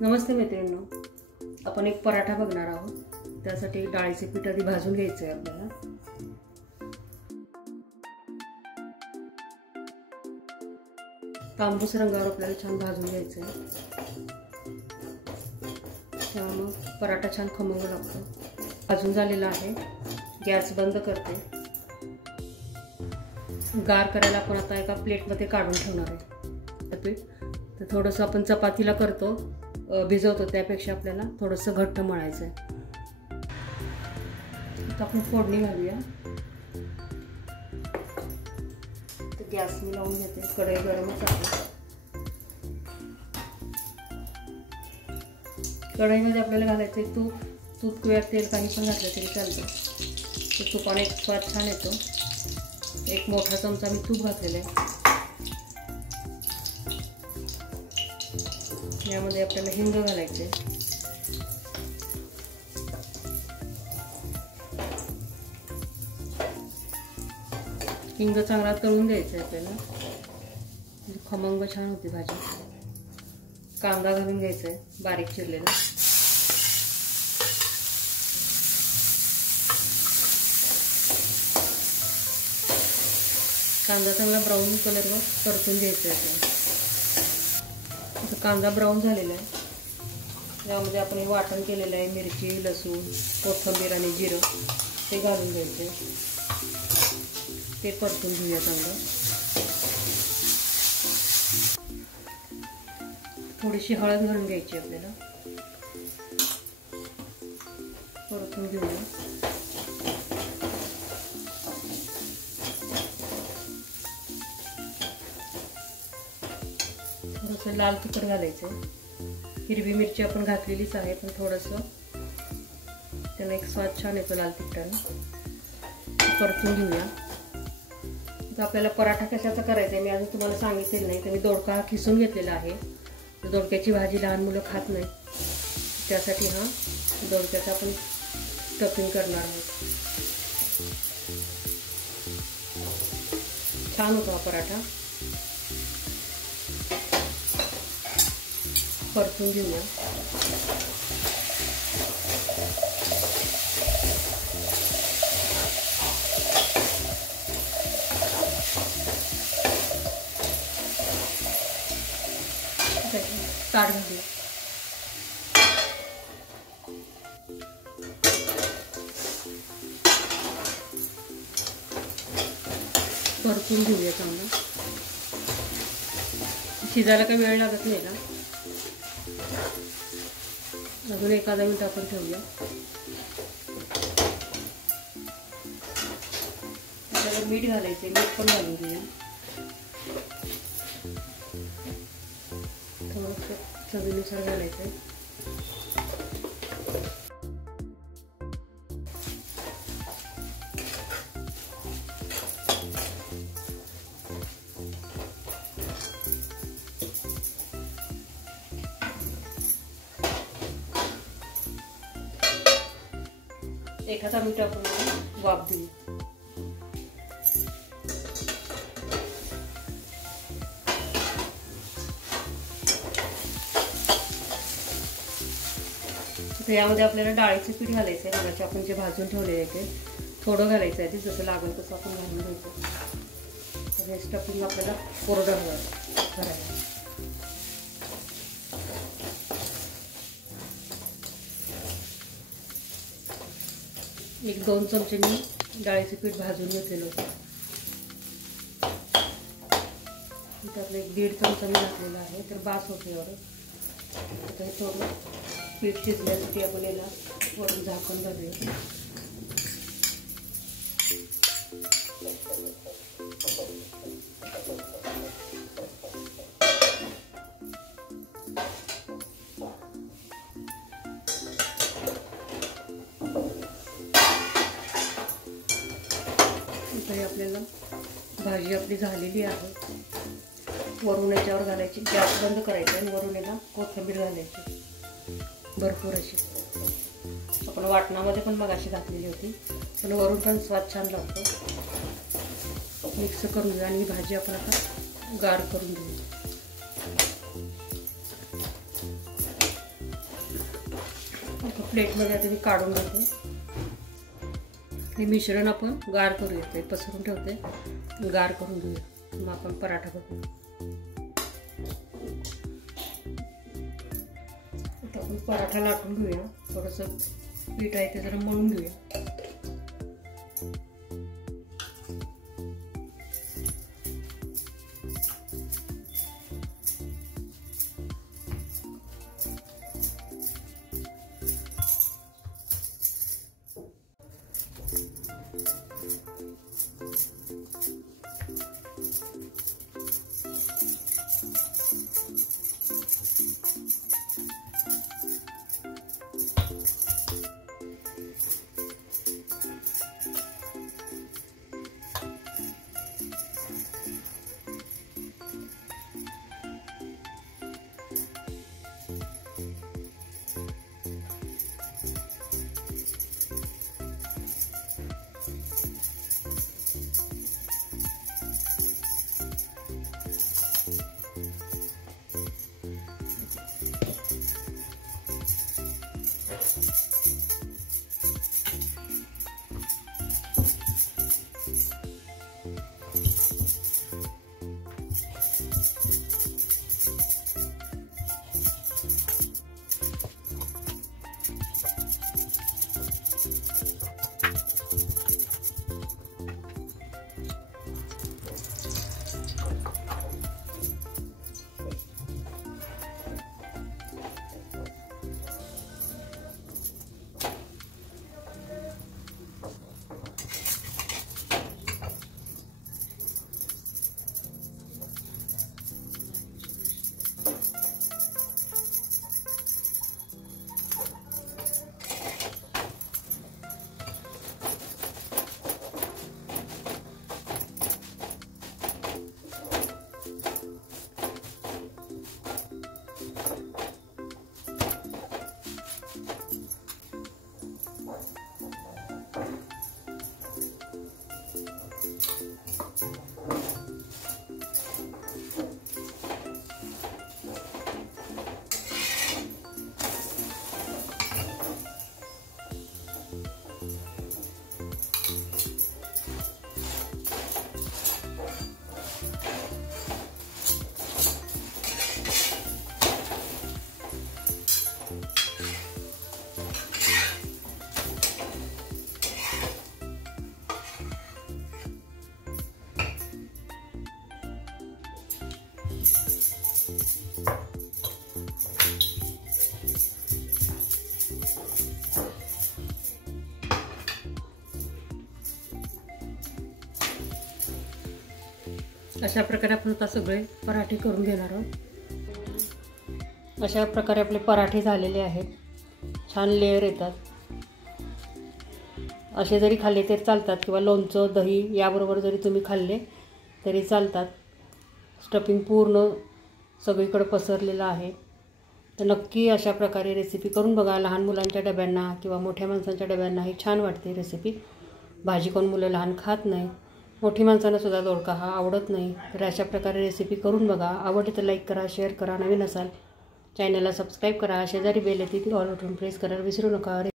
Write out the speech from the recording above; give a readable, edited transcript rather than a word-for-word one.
नमस्ते मैत्रिणींनो, आपण एक पराठा बघणार आहोत। त्यासाठी डाळीचे पीठ आधी भाजून घ्यायचे आहे आपल्याला। तांबूस रंगावर आपल्याला छान भाजून घ्यायचे आहे, त्यामुळे पराठा छान खमंग लागतो। भाजून झालेला आहे, गॅस बंद करते। गार करायला आपण आता एका प्लेटमध्ये काढून ठेवणार आहे पीठ। तर थोडंसं आपण चपातीला करतो भिजवतो त्यापेक्षा आपल्याला थोडंसं घट्ट मळायचं आहे। आता आपण फोडणी घालूया। तर गॅस मी लावून घेते, कढई गरमच आहे। कढईमध्ये आपल्याला घालायचे तूप किंवा तेल काही पण घातलं तरी चालतं। तर तुपाने एक स्वाद छान येतो। एक मोठा चमचा मी तूप घातलेला आहे। यामध्ये आपल्याला हिंग घालायचे। हिंग चांगला तळून द्यायचा आपल्याला, खमंग छान होती भाजी। कांदा घालून घ्यायचा आहे बारीक चिरलेला। कांदा चांगला ब्राऊन कलरवर परतून घ्यायचा आहे। आता कांदा ब्राऊन झालेला आहे। यामध्ये आपण हे वाटण केलेलं आहे, मिरची, लसूण, कोथिंबीर आणि जिरं ते घालून घ्यायचे। ते परतून घेऊया चांगलं। थोडीशी हळद घालून घ्यायची आपल्याला, परतून घेऊया। थोडंसं लाल तिखट घालायचं। हिरवी मिरची आपण घातलेलीच आहे, पण थोडंसं त्याला एक स्वाद छान येतो लाल तिखटाने। परतून घेऊया। तर आपल्याला पराठा कशाचा करायचा आहे मी अजून तुम्हाला सांगितलेलं नाही। तर मी दोडका खिसून घेतलेला आहे। तर दोडक्याची भाजी लहान मुलं खात नाही, त्यासाठी हा दोडक्याचा आपण स्टफिंग करणार आहोत। छान होतो हा पराठा। परतून घेऊया। ताट घालूया। परतून घेऊया चांगलं। शिजायला काही वेळ लागत नाही ना, अजून एखादा मिनिट आपण ठेवूया। त्याच्यावर मीठ घालायचे, मीठ पण घालून घेऊया। थोडंसं चवीनुसार घालायचं। एखादा मिनिट आपण वाफ देऊ। यामध्ये आपल्याला डाळीचे पीठ घालायचं आहे। मगाशी आपण जे भाजून ठेवले आहे ते थोडं घालायचं आहे। ते जसं लागेल तसं आपण घालून घ्यायचं। हे स्टफिंग आपल्याला कोरडं करायचं। एक 2 चमचे मी डाळीचे पीठ भाजून घेतलेलं होतं। त्यातलं 1.5 चमचा मी घातलेला आहे, तर बास होतं एवढं। आता हे थोडं पीठ शिजण्यासाठी आपण याला वरून झाकण घालूया। आपल्याला भाजी आपली झालेली आहे। वरून याच्यावर घालायची, गॅस बंद करायचा आणि वरून याला कोथिंबीर घालायची भरपूर अशी। आपण वाटणामध्ये पण मगाशी घातलेली होती, पण वरून पण स्वाद छान लागतो। मिक्स करून घेऊ आणि ही भाजी आपण आता गार करून घेऊ। प्लेटमध्ये आता मी काढून घेते. हे मिश्रण आपण गार करूया. ते पसरून ठेवते, गार करून घेऊया. मग आपण पराठा करू. आता आपण पराठा लाटून घेऊया. थोडंसं पीठ आहे ते जरा मळून घेऊया. अशा प्रकारे आपण आता सगळे पराठे करून घेणार आहोत. अशा प्रकारे आपले पराठे झालेले आहेत. छान लेअर येतात. असे जरी खाल्ले तरी चालतात किंवा लोणचं दही याबरोबर जरी तुम्ही खाल्ले तरी चालतात. स्टफिंग पूर्ण सगळीकडे पसरलेलं आहे. तर नक्की अशा प्रकारे रेसिपी करून बघा. लहान मुलांच्या डब्यांना किंवा मोठ्या माणसांच्या डब्यांना ही छान वाटते रेसिपी. भाजी कोण मुलं लहान खात नाही, मोठी माणसांना सुद्धा दोडका हा आवडत नाही. तर अशा प्रकारे रेसिपी करून बघा. आवडली तर लाईक करा, शेअर करा. नवीन असाल चॅनलला सबस्क्राईब करा. शेजारी बेल येते ती ऑल बटन प्रेस करायला विसरू नका.